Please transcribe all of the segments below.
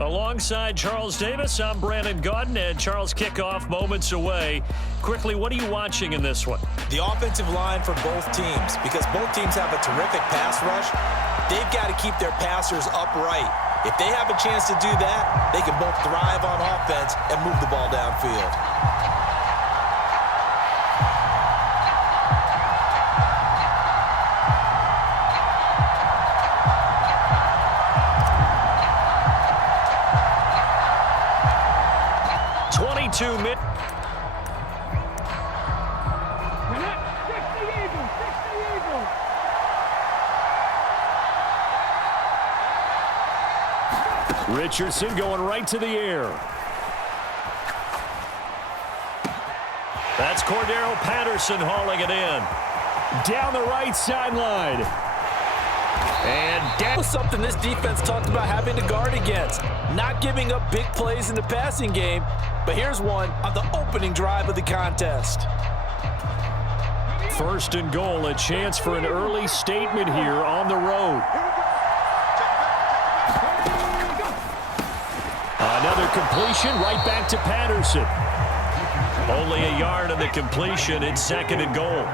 Alongside Charles Davis, I'm Brandon Gaudin, and Charles, kickoff moments away. Quickly, what are you watching in this one? The offensive line for both teams, because both teams have a terrific pass rush. They've got to keep their passers upright. If they have a chance to do that, they can both thrive on offense and move the ball downfield. Richardson going right to the air. That's Cordero Patterson hauling it in. Down the right sideline. And that was something this defense talked about having to guard against. Not giving up big plays in the passing game, but here's one on the opening drive of the contest. First and goal, a chance for an early statement here on the road. Another completion right back to Patterson. Only a yard on the completion. It's second and goal.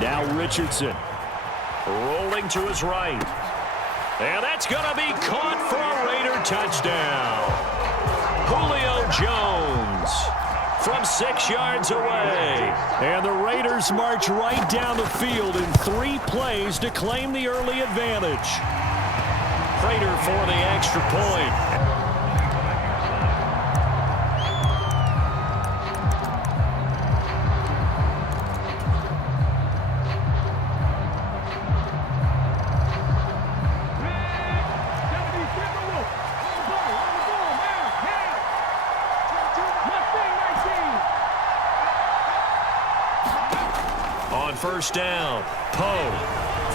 Now Richardson rolling to his right. And that's going to be caught for a Raider touchdown. Julio Jones from 6 yards away. And the Raiders march right down the field in 3 plays to claim the early advantage. Prater for the extra point. First down. Poe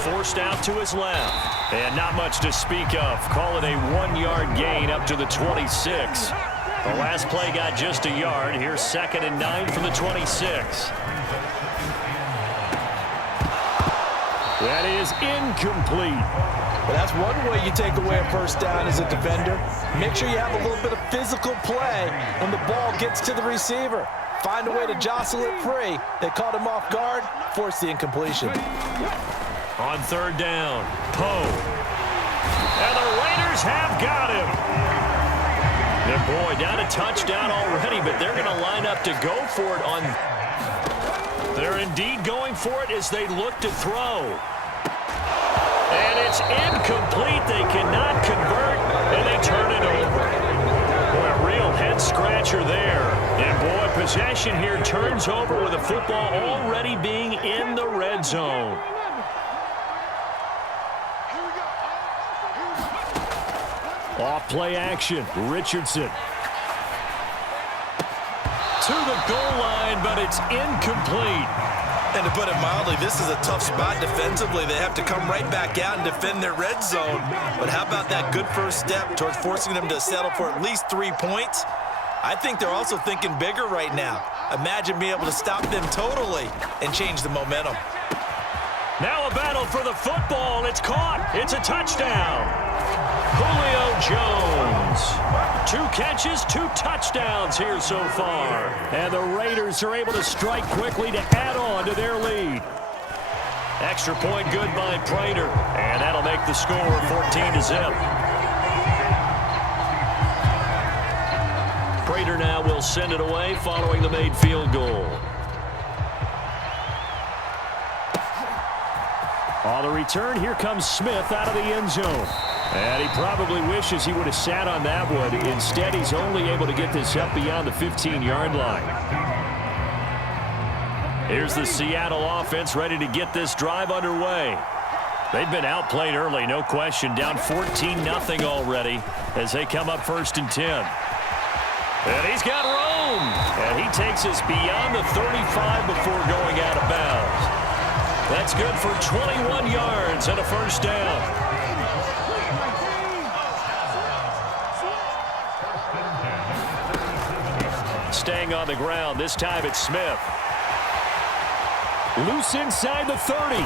forced out to his left. And not much to speak of. Call it a 1-yard gain up to the 26. The last play got just a yard. Here's 2nd and 9 from the 26. That is incomplete. Well, that's one way you take away a first down as a defender. Make sure you have a little bit of physical play when the ball gets to the receiver. Find a way to jostle it free. They caught him off guard, forced the incompletion. On 3rd down, Poe. And the Raiders have got him. And boy, down a touchdown already, but they're going to line up to go for it on. They're indeed going for it as they look to throw. And it's incomplete. They cannot convert, and they turn it over. Boy, a real head-scratcher there. And boy, possession here turns over with the football already being in the red zone. Off play action, Richardson. To the goal line, but it's incomplete. And to put it mildly, this is a tough spot defensively. They have to come right back out and defend their red zone. But how about that good first step towards forcing them to settle for at least 3 points? I think they're also thinking bigger right now. Imagine being able to stop them totally and change the momentum. Now a battle for the football. It's caught. It's a touchdown. Julio Jones. 2 catches, 2 touchdowns here so far. And the Raiders are able to strike quickly to add on to their lead. Extra point good by Prater. And that'll make the score 14-0. Prater now will send it away following the made field goal. On the return, here comes Smith out of the end zone. And he probably wishes he would have sat on that one. Instead, he's only able to get this up beyond the 15-yard line. Here's the Seattle offense ready to get this drive underway. They've been outplayed early, no question. Down 14-0 already as they come up 1st and 10. And he's got room. And he takes us beyond the 35 before going out of bounds. That's good for 21 yards and a first down. Staying on the ground. This time it's Smith. Loose inside the 30.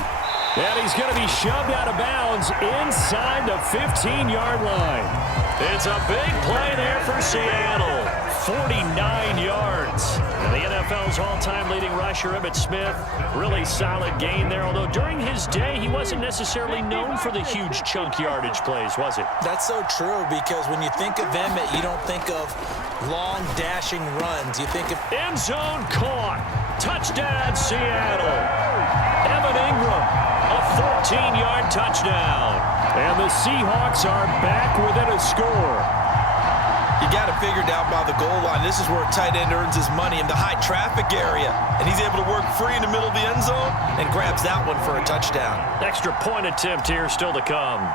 And he's going to be shoved out of bounds inside the 15-yard line. It's a big play there for Seattle. 49 yards. And the NFL's all-time leading rusher, Emmitt Smith, really solid gain there. Although during his day, he wasn't necessarily known for the huge chunk yardage plays, was it? That's so true, because when you think of Emmitt, you don't think of long, dashing runs. You think of end zone caught. Touchdown, Seattle. Evan Ingram, a 14-yard touchdown. And the Seahawks are back within a score. You got to figure down by the goal line. This is where a tight end earns his money, in the high traffic area. And he's able to work free in the middle of the end zone and grabs that one for a touchdown. Extra point attempt here still to come.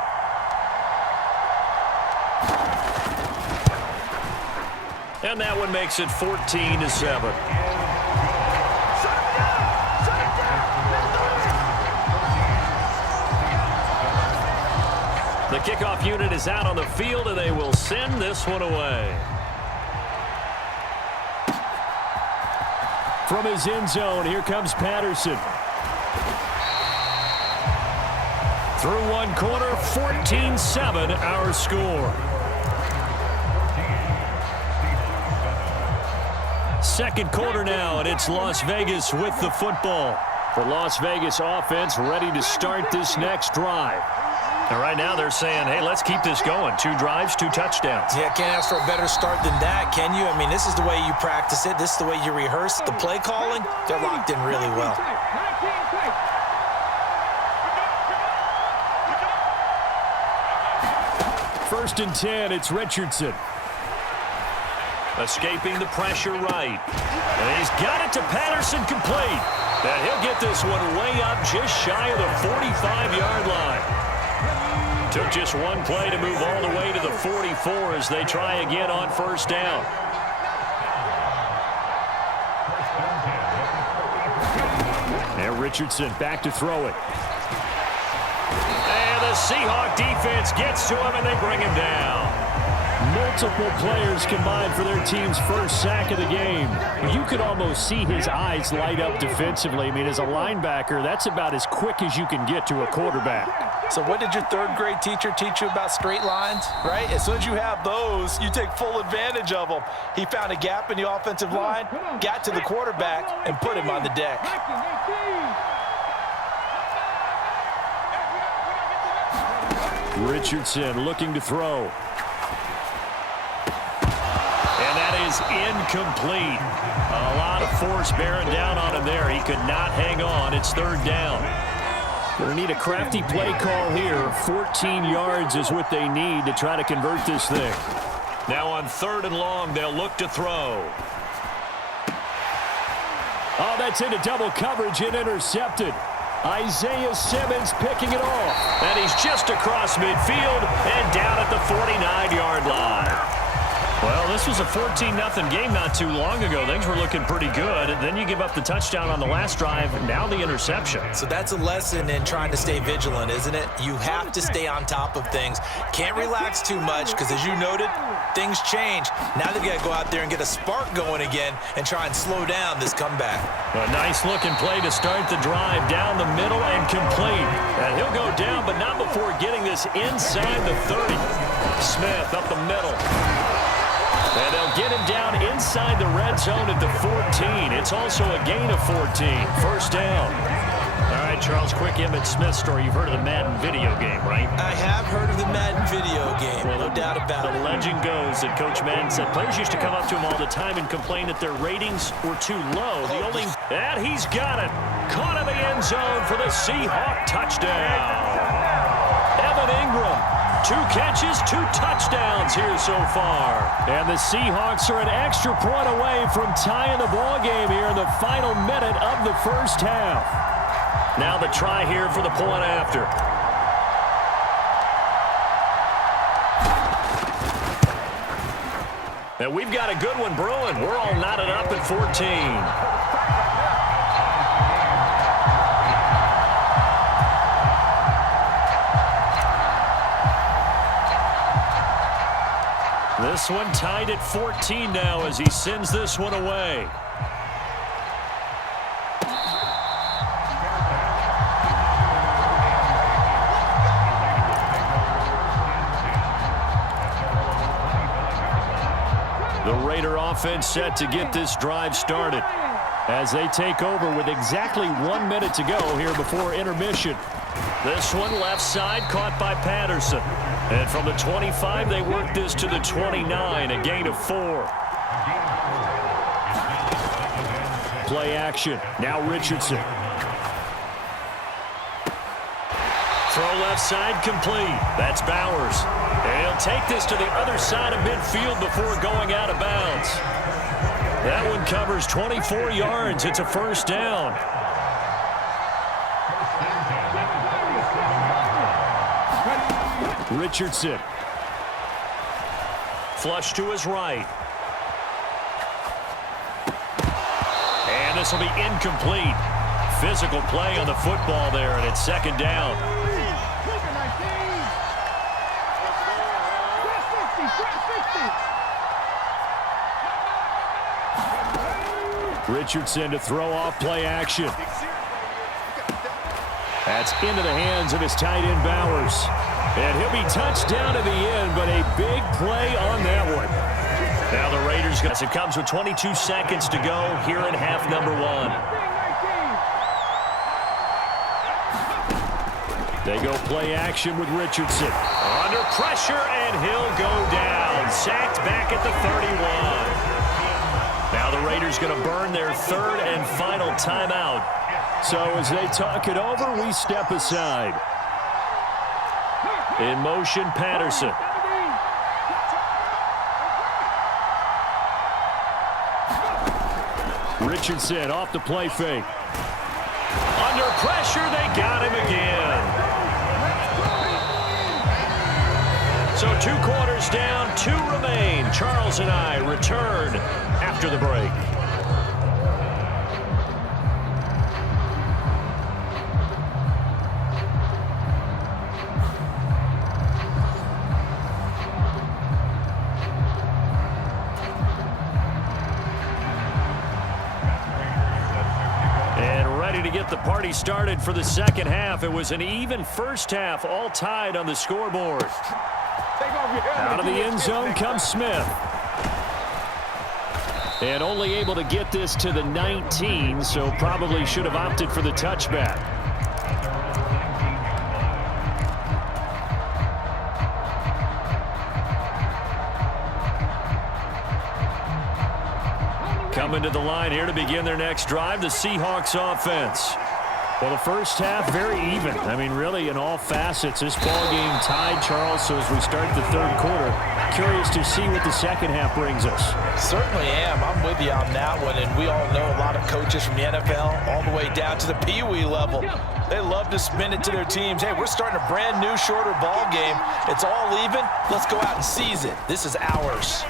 And that one makes it 14-7. The kickoff unit is out on the field, and they will send this one away. From his end zone, here comes Patterson. Through one quarter, 14-7 our score. Second quarter now, and it's Las Vegas with the football. The Las Vegas offense ready to start this next drive. And right now they're saying, hey, let's keep this going. 2 drives, 2 touchdowns. Yeah, can't ask for a better start than that, can you? I mean, this is the way you practice it. This is the way you rehearse the play calling. They're locked in really well. First and 10, it's Richardson. Escaping the pressure right. And he's got it to Patterson, complete. And he'll get this one way up just shy of the 45-yard line. Took just one play to move all the way to the 44 as they try again on first down. And Richardson back to throw it. And the Seahawk defense gets to him, and they bring him down. Multiple players combined for their team's first sack of the game. You could almost see his eyes light up defensively. I mean, as a linebacker, that's about as quick as you can get to a quarterback. So what did your third-grade teacher teach you about straight lines, right? As soon as you have those, you take full advantage of them. He found a gap in the offensive line, got to the quarterback, and put him on the deck. Richardson looking to throw. And that is incomplete. A lot of force bearing down on him there. He could not hang on. It's third down. Going to need a crafty play call here. 14 yards is what they need to try to convert this thing. Now on third and long, they'll look to throw. Oh, that's into double coverage and intercepted. Isaiah Simmons picking it off. And he's just across midfield and down at the 49-yard line. Well, this was a 14-0 game not too long ago. Things were looking pretty good. Then you give up the touchdown on the last drive, now the interception. So that's a lesson in trying to stay vigilant, isn't it? You have to stay on top of things. Can't relax too much because, as you noted, things change. Now they've got to go out there and get a spark going again and try and slow down this comeback. A nice-looking play to start the drive down the middle and complete. And he'll go down, but not before getting this inside the 30. Smith up the middle. And they'll get him down inside the red zone at the 14. It's also a gain of 14. First down. All right, Charles, quick Emmitt Smith story. You've heard of the Madden video game, right? I have heard of the Madden video game, no doubt about it. The legend goes that Coach Madden said players used to come up to him all the time and complain that their ratings were too low. And he's got it. Caught in the end zone for the Seahawk touchdown. Evan Ingram. 2 catches, 2 touchdowns here so far. And the Seahawks are an extra point away from tying the ball game here in the final minute of the first half. Now the try here for the point after. And we've got a good one brewing. We're all knotted up at 14. This one tied at 14 now as he sends this one away. The Raider offense set to get this drive started as they take over with exactly 1 minute to go here before intermission. This one left side caught by Patterson. And from the 25, they work this to the 29, a gain of 4. Play action. Now Richardson. Throw left side complete. That's Bowers. And he'll take this to the other side of midfield before going out of bounds. That one covers 24 yards. It's a first down. Richardson. Flush to his right. And this will be incomplete. Physical play on the football there, and it's second down. Richardson to throw off play action. That's into the hands of his tight end Bowers. And he'll be touched down at the end, but a big play on that one. Now the Raiders, as it comes with 22 seconds to go here in half number 1. They go play action with Richardson. Under pressure, and he'll go down. Sacked back at the 31. Now the Raiders going to burn their third and final timeout. So as they talk it over, we step aside. In motion, Patterson. Richardson off the play fake. Under pressure, they got him again. So 2 quarters down, 2 remain. Charles and I return after the break. To get the party started for the second half. It was an even first half, all tied on the scoreboard. Out of the end zone comes Smith. And only able to get this to the 19, so probably should have opted for the touchback. Coming to the line here to begin their next drive, the Seahawks offense. Well, the first half, very even. I mean, really, in all facets, this ball game tied, Charles. So as we start the third quarter, curious to see what the second half brings us. Certainly am. I'm with you on that one. And we all know a lot of coaches from the NFL all the way down to the Pee-wee level. They love to spin it to their teams. Hey, we're starting a brand new, shorter ball game. It's all even. Let's go out and seize it. This is ours.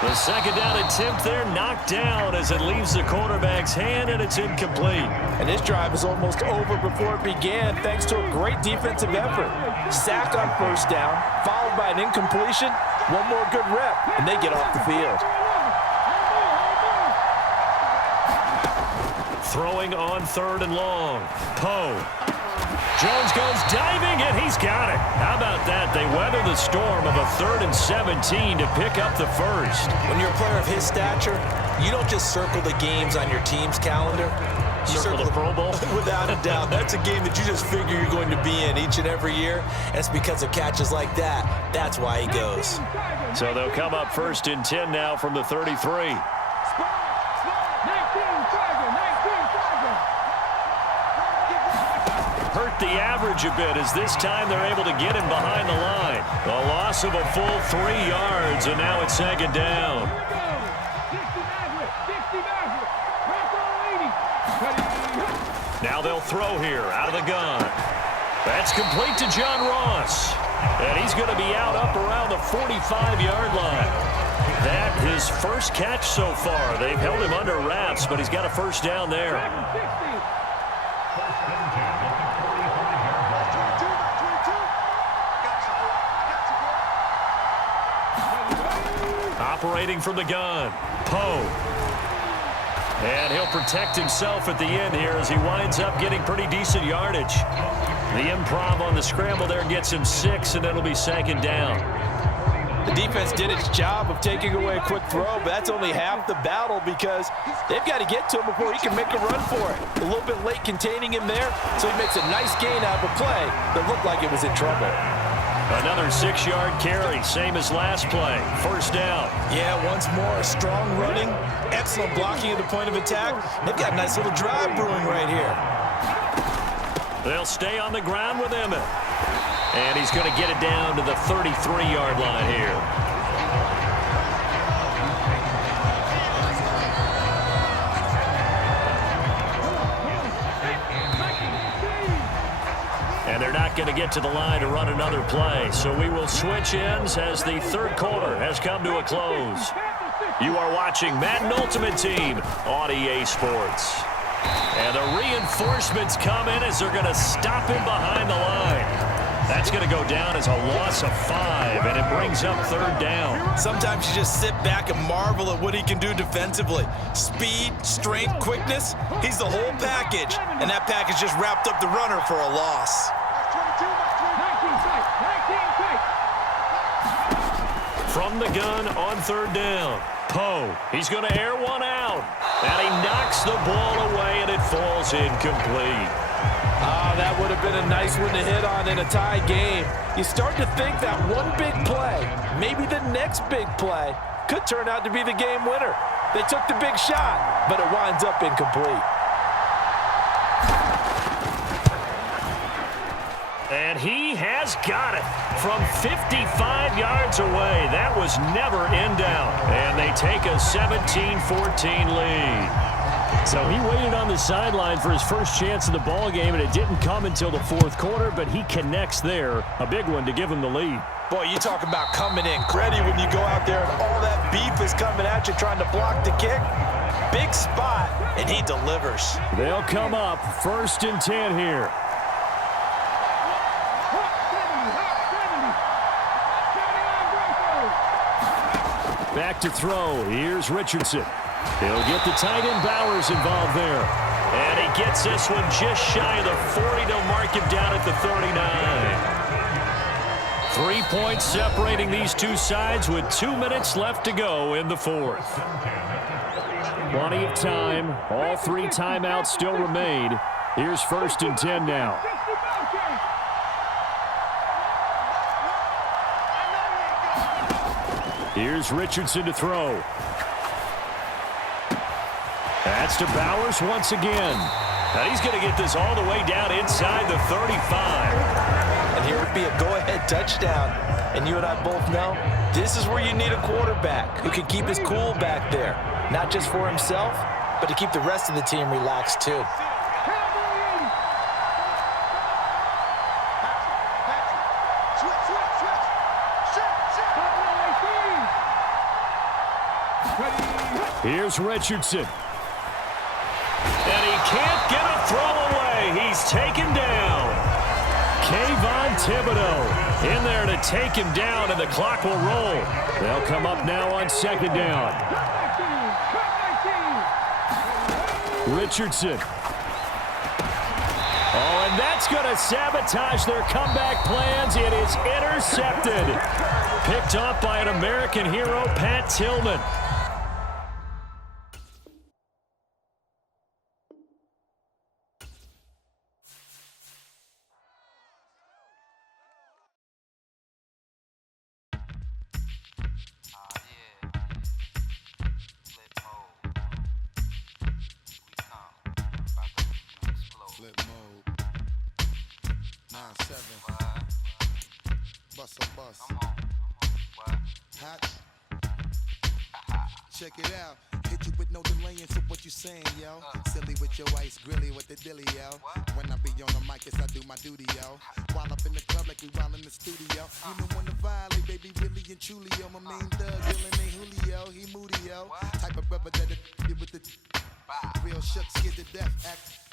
The second down attempt there knocked down as it leaves the quarterback's hand, and it's incomplete. And this drive is almost over before it began thanks to a great defensive effort. Sacked on first down, followed by an incompletion, one more good rep, and they get off the field. Throwing on third and long. Poe. Jones goes diving, and he's got it. How about that? They weather the storm of a 3rd and 17 to pick up the first. When you're a player of his stature, you don't just circle the games on your team's calendar. You circle the Pro Bowl? Without a doubt. That's a game that you just figure you're going to be in each and every year. And it's because of catches like that. That's why he goes. So they'll come up 1st and 10 now from the 33. Hurt the average a bit as this time they're able to get him behind the line. A loss of a full 3 yards, and now it's second down. Now they'll throw here out of the gun. That's complete to John Ross. And he's going to be out up around the 45-yard line. That his first catch so far. They've held him under wraps, but he's got a first down there. Operating from the gun, Poe. And he'll protect himself at the end here as he winds up getting pretty decent yardage. The improv on the scramble there gets him 6, and it'll be second down. The defense did its job of taking away a quick throw, but that's only half the battle because they've got to get to him before he can make a run for it. A little bit late containing him there, so he makes a nice gain out of a play that looked like it was in trouble. Another 6-yard carry, same as last play. First down. Yeah, once more, strong running, excellent blocking at the point of attack. They've got a nice little drive brewing right here. They'll stay on the ground with Emmett. And he's going to get it down to the 33-yard line here. And they're not going to get to the line to run another play. So we will switch ends as the third quarter has come to a close. You are watching Madden Ultimate Team on EA Sports. And the reinforcements come in as they're going to stop him behind the line. That's going to go down as a loss of 5, and it brings up third down. Sometimes you just sit back and marvel at what he can do defensively. Speed, strength, quickness, he's the whole package. And that package just wrapped up the runner for a loss. From the gun on third down, Poe. He's going to air one out. And he knocks the ball away, and it falls incomplete. That would have been a nice one to hit on in a tie game. You start to think that one big play, maybe the next big play, could turn out to be the game winner. They took the big shot, but it winds up incomplete. And he has got it from 55 yards away. That was never in doubt. And they take a 17-14 lead. So he waited on the sideline for his first chance in the ball game, and it didn't come until the fourth quarter, but he connects there. A big one to give him the lead. Boy, you talk about coming in ready when you go out there and all that beef is coming at you trying to block the kick. Big spot, and he delivers. They'll come up 1st and 10 here. Back to throw. Here's Richardson. He'll get the tight end Bowers involved there. And he gets this one just shy of the 40. They'll mark him down at the 39. 3 points separating these two sides with 2 minutes left to go in the fourth. Plenty of time. All 3 timeouts still remain. Here's 1st and 10 now. Here's Richardson to throw. That's to Bowers once again. Now he's going to get this all the way down inside the 35. And here would be a go-ahead touchdown. And you and I both know this is where you need a quarterback who can keep his cool back there. Not just for himself, but to keep the rest of the team relaxed too. Here's Richardson. And he can't get a throw away. He's taken down. Kayvon Thibodeau in there to take him down, and the clock will roll. They'll come up now on 2nd down. Richardson. Oh, and that's going to sabotage their comeback plans. It is intercepted. Picked off by an American hero, Pat Tillman. Flip mode. 9-7. Bust a bus. Hot. Check it out. Hit you with no delay into what you saying, yo. Silly with your ice, grilly with the dilly, yo. When I be on the mic, yes, I do my duty, yo. While up in the club like we while in the studio. You don't wanna violate, baby, really and truly, yo. My main thug, Dylan ain't Julio, he moody, yo. Type of brother that with the real shook, scared to death, act.